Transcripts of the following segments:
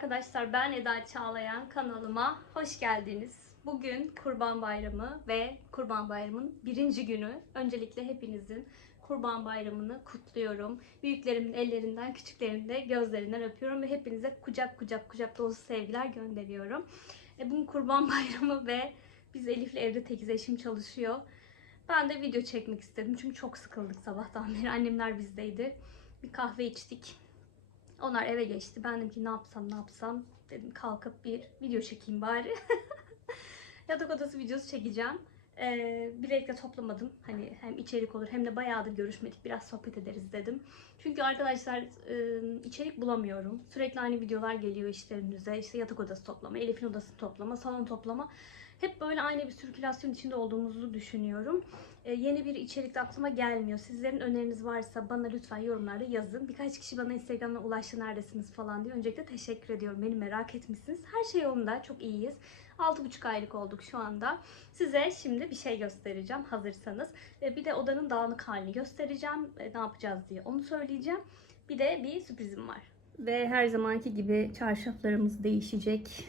arkadaşlar ben Eda Çağlayan kanalıma hoş geldiniz. Bugün Kurban Bayramı ve Kurban Bayramı'nın birinci günü. Öncelikle hepinizin Kurban Bayramı'nı kutluyorum. Büyüklerimin ellerinden, küçüklerimin de gözlerinden öpüyorum ve hepinize kucak kucak kucak dolusu sevgiler gönderiyorum. E, bugün Kurban Bayramı ve biz Elif'le evde tekiz eşim çalışıyor. Ben de video çekmek istedim çünkü çok sıkıldık sabahtan beri. Annemler bizdeydi. Bir kahve içtik. Onlar eve geçti. Ben dedim ki ne yapsam ne yapsam. Dedim kalkıp bir video çekeyim bari. Yatak odası videosu çekeceğim. Ee, bilelikle toplamadım. Hani hem içerik olur hem de bayağıdır görüşmedik. Biraz sohbet ederiz dedim. Çünkü arkadaşlar e, içerik bulamıyorum. Sürekli aynı videolar geliyor işte önünüze. İşte yatak odası toplama, Elif'in odasını toplama, salon toplama. Hep böyle aynı bir sirkülasyon içinde olduğumuzu düşünüyorum. Ee, yeni bir içerik de aklıma gelmiyor. Sizlerin öneriniz varsa bana lütfen yorumlarda yazın. Birkaç kişi bana Instagram'dan ulaştı neredesiniz falan diye. Öncelikle teşekkür ediyorum. Beni merak etmişsiniz. Her şey yolunda. Çok iyiyiz. 6,5 aylık olduk şu anda. Size şimdi bir şey göstereceğim hazırsanız. Ee, bir de odanın dağınık halini göstereceğim. Ee, ne yapacağız diye onu söyleyeceğim. Bir de bir sürprizim var. Ve her zamanki gibi çarşaflarımız değişecek.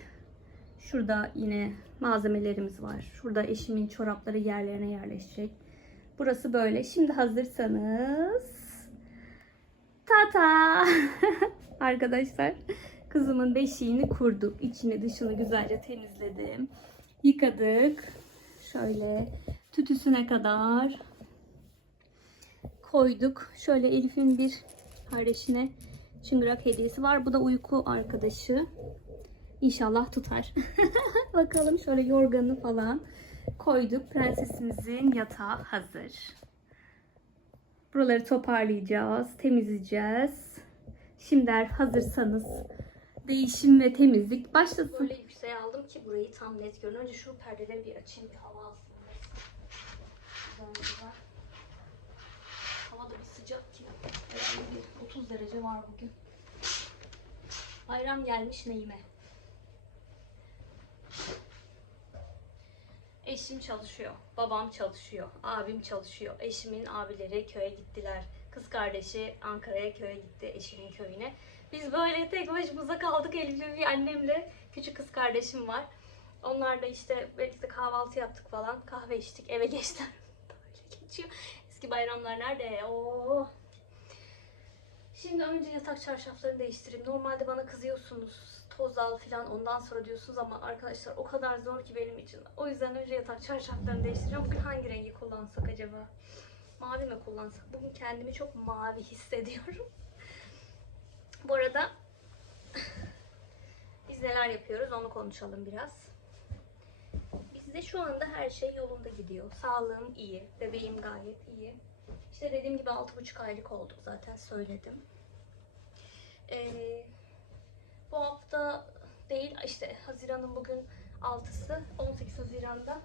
Şurada yine malzemelerimiz var. Şurada eşimin çorapları yerlerine yerleşecek. Burası böyle. Şimdi hazırsanız tata arkadaşlar kızımın beşiğini kurduk. İçini dışını güzelce temizledim. Yıkadık. Şöyle tütüsüne kadar koyduk. Şöyle Elif'in bir kardeşine çıngırak hediyesi var. Bu da uyku arkadaşı. İnşallah tutar. Bakalım şöyle yorganı falan koyduk. Prensesimizin yatağı hazır. Buraları toparlayacağız, temizleyeceğiz. Şimdi eğer hazırsanız değişim ve temizlik başlasın. Böyle yükseğe aldım ki burayı tam net görün. Önce şu perdeleri bir açayım bir hava alsın. Güzel güzel. Hava da bir sıcak ki. Herhalde bir 30 derece var bugün. Bayram gelmiş neyime. Eşim çalışıyor, babam çalışıyor, abim çalışıyor. Eşimin abileri köye gittiler. Kız kardeşi Ankara'ya köye gitti, eşimin köyüne. Biz böyle tek başımıza kaldık Elif'le bir annemle. Küçük kız kardeşim var. Onlar da işte birlikte kahvaltı yaptık falan. Kahve içtik, eve geçtiler. Böyle geçiyor. Eski bayramlar nerede? Oo. Şimdi önce yatak çarşaflarını değiştireyim. Normalde bana kızıyorsunuz. Toz al falan ondan sonra diyorsunuz ama arkadaşlar o kadar zor ki benim için. O yüzden önce yatak çarşaflarını değiştiriyorum. Bugün hangi rengi kullansak acaba? Mavi mi kullansak? Bugün kendimi çok mavi hissediyorum. Bu arada biz neler yapıyoruz onu konuşalım biraz. Bizde şu anda her şey yolunda gidiyor. Sağlığım iyi, bebeğim gayet iyi. İşte dediğim gibi 6,5 aylık olduk zaten söyledim. Ee, bu hafta değil işte Haziran'ın bugün 6'sı 18 Haziran'da.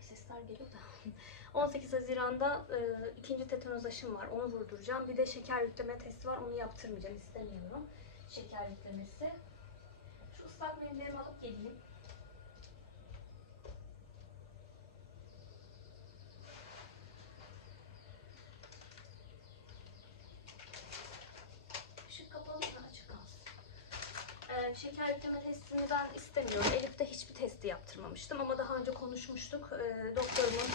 Sesler geliyor da. 18 Haziran'da e, ikinci tetanoz aşım var onu vurduracağım. Bir de şeker yükleme testi var onu yaptırmayacağım istemiyorum. Şeker yüklemesi. Şu ıslak mendillerimi alıp geleyim Işık kapalı mı açık kalsın. Ee, şeker yükleme testini ben istemiyorum. Elif'te hiçbir testi yaptırmamıştım ama daha önce konuşmuştuk. Ee, doktorumun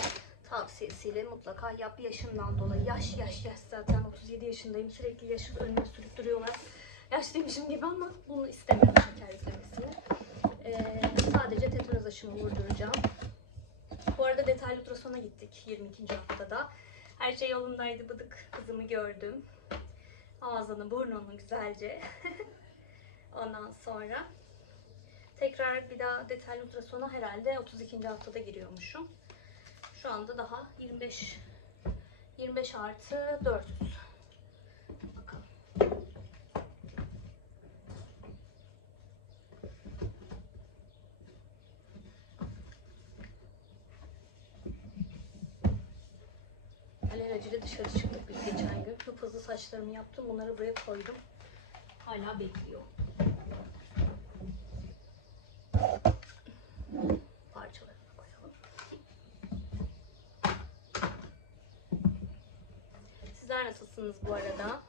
tavsiyesiyle mutlaka yap yaşından dolayı. Yaş yaş yaş zaten 37 yaşındayım. Sürekli yaşı önüme sürüp duruyorlar. Yaşlıymışım gibi ama bunu istemiyorum şeker yüklemesini. Ee, sadece tetanoz aşımı vurduracağım. Bu arada detaylı ultrasona gittik 22. haftada. Her şey yolundaydı bıdık. Kızımı gördüm. Ağzını burnunu güzelce. Ondan sonra tekrar bir daha detaylı ultrasona herhalde 32. haftada giriyormuşum. Şu anda daha 25 25 artı 400. Bakalım. Alelacele dışarı çıktık biz geçen gün. Çok hızlı saçlarımı yaptım. Bunları buraya koydum. Hala bekliyor. Nasılsınız bu arada?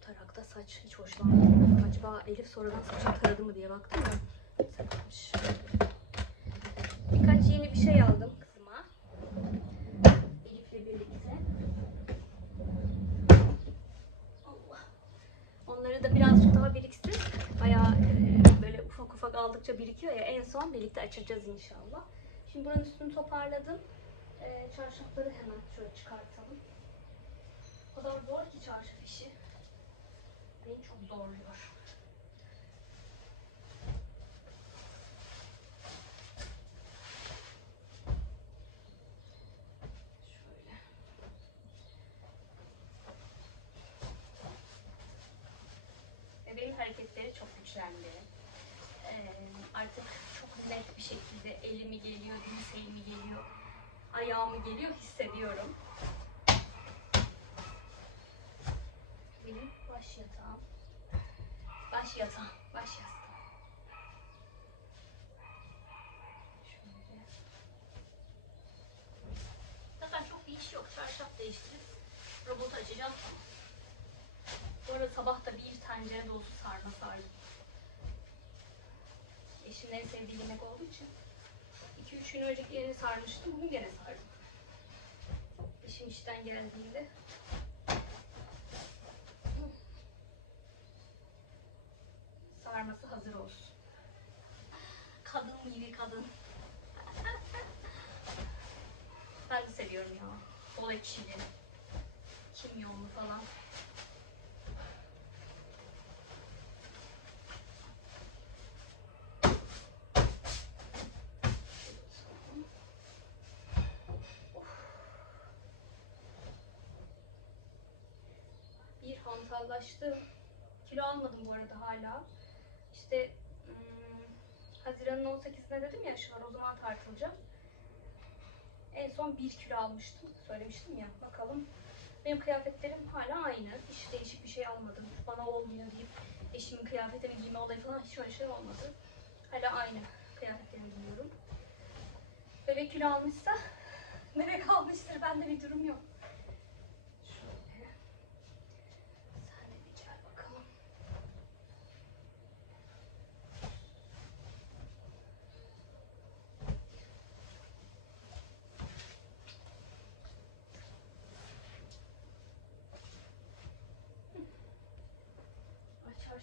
tarakta saç hiç hoşlanmıyorum. Acaba Elif sonradan saçını taradı mı diye baktım da takmış. Birkaç yeni bir şey aldım kızıma. Elif'le birlikte. Allah. Onları da birazcık daha biriksin. Bayağı e, böyle ufak ufak aldıkça birikiyor ya. En son birlikte açacağız inşallah. Şimdi buranın üstünü toparladım. E, çarşafları hemen şöyle çıkartalım. O kadar zor ki çarşaf işi. Beni çok zorluyor. Benim hareketleri çok güçlendi. Ee, artık çok net bir şekilde elimi geliyor, dirseğimi geliyor, ayağımı geliyor hissediyorum. Benim baş yatağım. Baş yatağım, baş yastığım. Şöyle. Zaten çok bir iş yok. Çarşaf değiştirip robotu açacağım. Bu arada sabah da bir tencere dolusu sarma sardım. Eşimin en sevdiği yemek olduğu için 2-3 gün önceki yerini sarmıştım. Bugün gene sardım. Eşim işten geldiğinde sarması hazır olsun. Kadın gibi kadın. ben de seviyorum ya. Bol ekşili, kimyonlu falan. Bir hantallaştım. Kilo almadım bu arada hala. İşte Haziran'ın 18'ine dedim ya şu an o zaman tartılacağım. En son 1 kilo almıştım. Söylemiştim ya. Bakalım. Benim kıyafetlerim hala aynı. Hiç değişik bir şey almadım. Bana olmuyor deyip eşimin kıyafetini giyme olayı falan hiç öyle şey olmadı. Hala aynı kıyafetlerimi giyiyorum. Bebek kilo almışsa bebek almıştır. Bende bir durum yok. Şöyle. Sen de bir gel bakalım.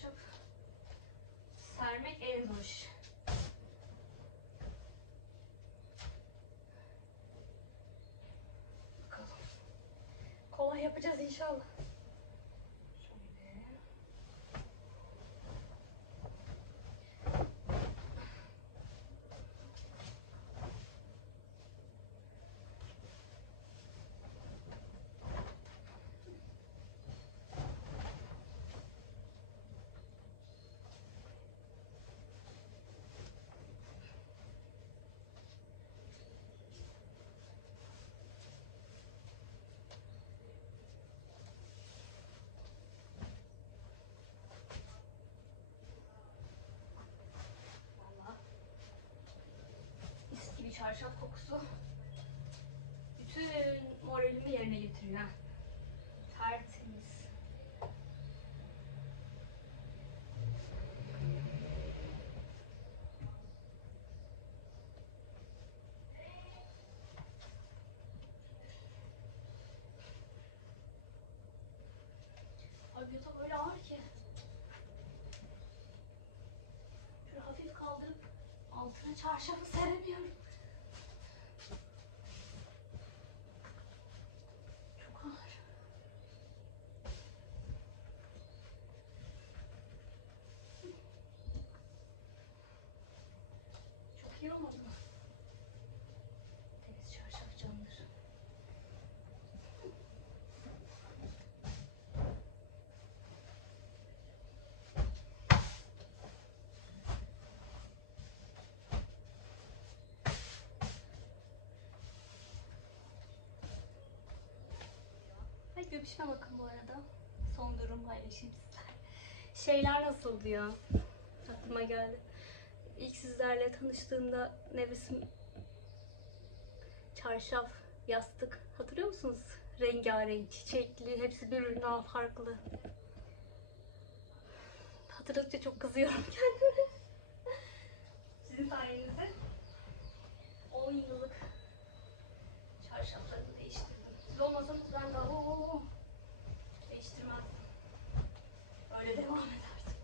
Çarşaf sermek en zor. Bakalım. Kolay yapacağız inşallah. Çarşaf kokusu. Bütün moralimi yerine getiriyor. Tertemiz. Abi yatak öyle ağır ki. Şöyle hafif kaldırıp altına çarşafı seremiyorum. Çok ağır. İyi olmadı mı? Temiz çarşaf candır. Ay bakın bu arada. Son durum paylaşayım sizlerle. Şeyler nasıl diyor. Aklıma geldi. İlk sizlerle tanıştığımda Nevesim çarşaf, yastık hatırlıyor musunuz? Rengarenk, çiçekli, hepsi birbirinden farklı. yaptırdıkça çok kızıyorum kendime. Sizin sayenizde 10 yıllık çarşaflarını değiştirdim. Siz olmasanız ben daha oo, değiştirmezdim. Böyle devam ederdim.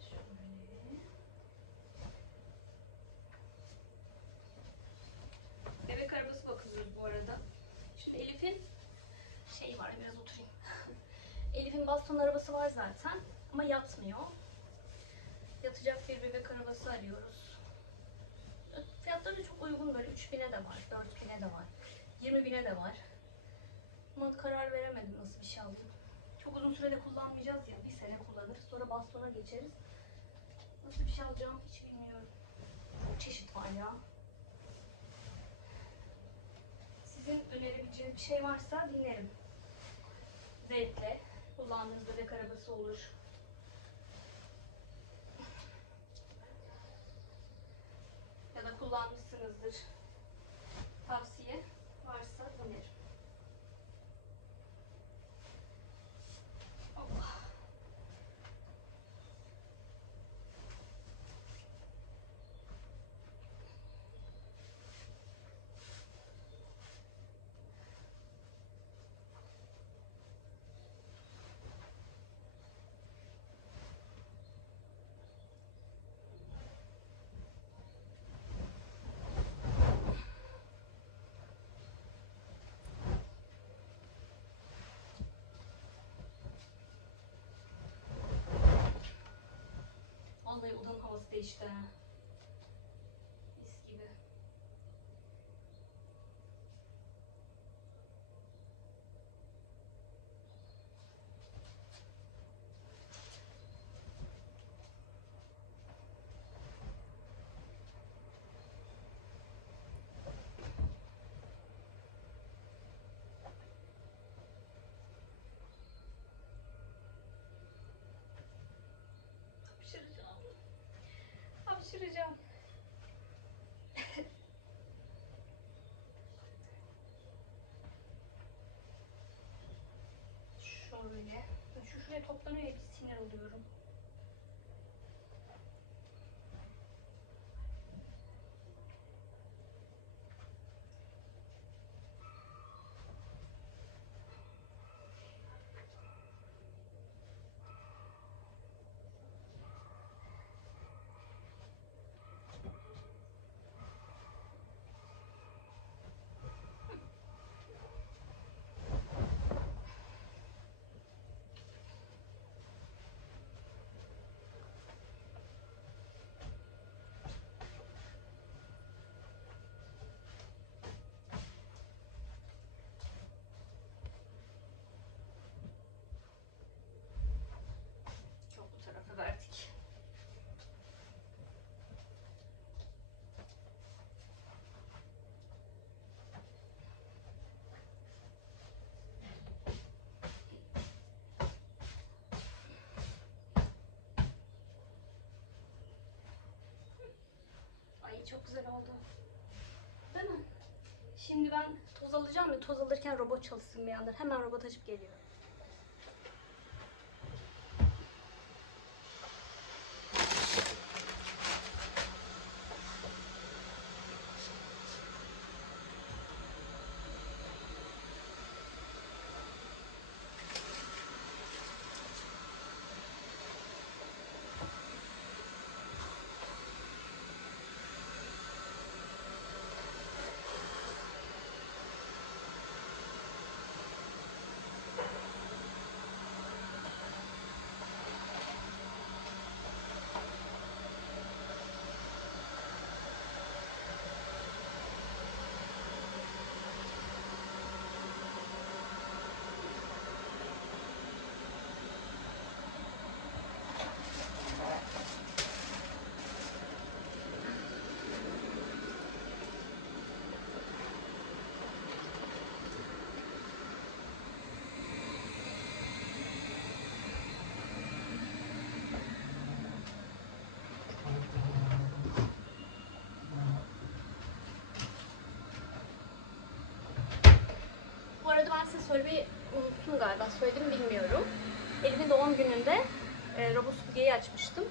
Şöyle. Bebek arabası bakıyoruz bu arada. Şimdi Elif'in şey var biraz oturayım. Elif'in baston arabası var zaten ama yatmıyor. Yatacak bir bebek arabası arıyoruz. Fiyatları da çok uygun böyle 3000'e de var, 4000'e de var, 20.000'e de var. Ama karar veremedim nasıl bir şey alayım. Çok uzun sürede kullanmayacağız ya, bir sene kullanırız sonra bastona geçeriz. Nasıl bir şey alacağım hiç bilmiyorum. Çok çeşit var ya. Sizin önerebileceğiniz bir şey varsa dinlerim. Zevkle. Kullandığınız bebek arabası olur. Ya da kullanmışsınızdır. Tavsiye varsa dinlerim. Allah. Vallahi odanın Hapşıracağım. Şöyle. Şu şuraya toplanıyor ya bir sinir oluyorum. Çok bu tarafa verdik. Ay çok güzel oldu. Değil mi? Şimdi ben toz alacağım ya toz alırken robot çalışsın bir yandan. Hemen robot açıp geliyorum. Söylemeyi unuttum galiba. Söyledim bilmiyorum. Elif'in doğum gününde e, robot süpürgeyi açmıştım.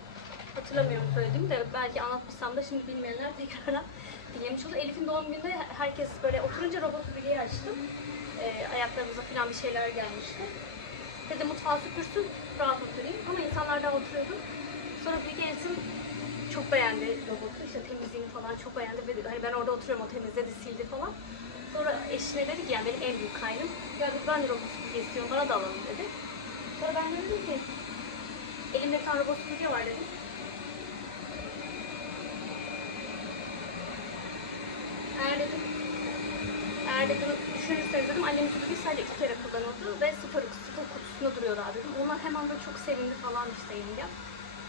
Hatırlamıyorum söylediğimi de belki anlatmışsam da şimdi bilmeyenler tekrar dinlemiş olur. Elif'in doğum gününde herkes böyle oturunca robot süpürgeyi açtım. E, ayaklarımıza falan bir şeyler gelmişti. Dedi mutfağı süpürsün, rahat oturayım. Ama insanlar daha oturuyordu. Sonra Bilge Elif'in çok beğendi robotu. İşte temizliğini falan çok beğendi. Ve hani ben orada oturuyorum o temizledi, sildi falan. Sonra eşine dedi ki yani benim en büyük kaynım. Ya dedi, ben de robot süpürge istiyorum bana da alalım dedi. Sonra ben de dedim ki elimde bir robot süpürge var dedim. Eğer dedim eğer dedim düşünürseniz dedim annemin süpürgeyi sadece iki kere kullanıldı ve sıfır, sıfır kutusunda duruyor daha dedim. Onlar hemen böyle çok sevindi falan işte yengem.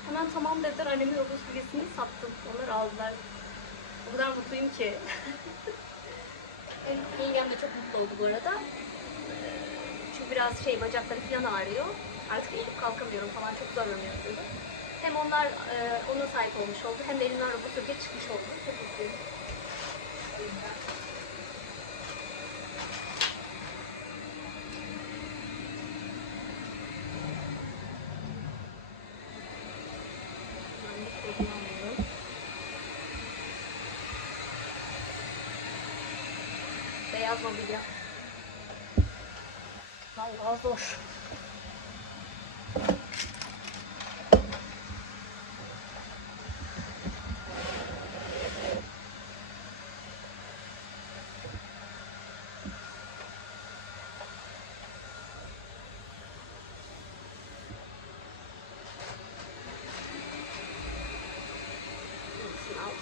Hemen tamam dediler annemin robot süpürgesini sattım. Onlar aldılar. O kadar mutluyum ki. Yengem de çok mutlu oldu bu arada. Çünkü biraz şey bacakları falan ağrıyor. Artık eğilip kalkamıyorum falan çok zorlanıyorum dedi. Hem onlar e, ona sahip olmuş oldu hem de elinden robot süpürge çıkmış oldu. Çok mutluyum. O yüzden. Ben de kodunu alıyorum. Beyaz mobilya. Vallahi zor. Hepsini aldım.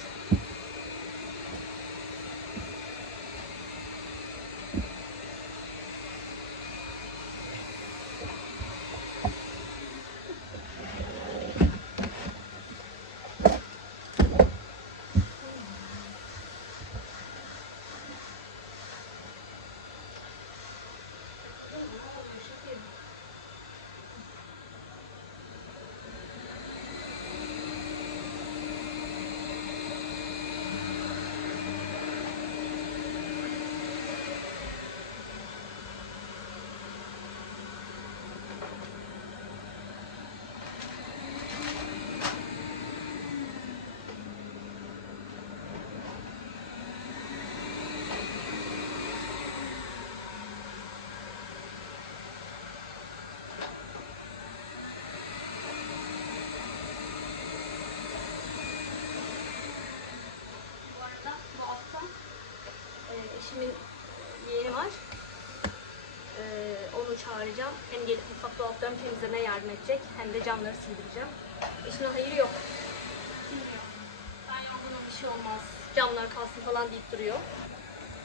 Bu arada bu hafta e, eşimin yeğeni var. E, onu çağıracağım. Gelip mutfak dolaplarını temizlemeye yardım edecek hem de camları sildireceğim. Eşine hayır yok. Silmiyor. Ben yorgunum bir şey olmaz. Camlar kalsın falan deyip duruyor.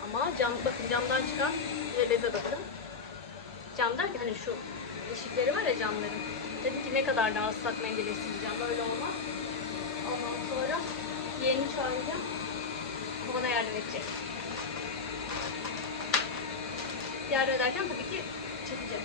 Ama cam, bakın camdan çıkan ve beze bakın. Cam der hani şu ışıkları var ya camların. Dedi ki ne kadar daha ıslak mendille sileceğim. Böyle olmaz. Ondan sonra yeğenini çağıracağım. O bana yardım edecek. Yardım ederken tabii ki to the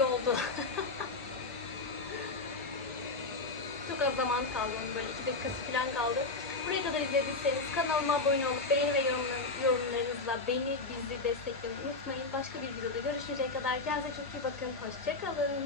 gibi oldu. Çok az zaman kaldı böyle iki dakikası falan kaldı. Buraya kadar izlediyseniz kanalıma abone olup beğeni ve yorumlarınız, yorumlarınızla beni, bizi desteklemeyi unutmayın. Başka bir videoda görüşünceye kadar kendinize çok iyi bakın. Hoşçakalın.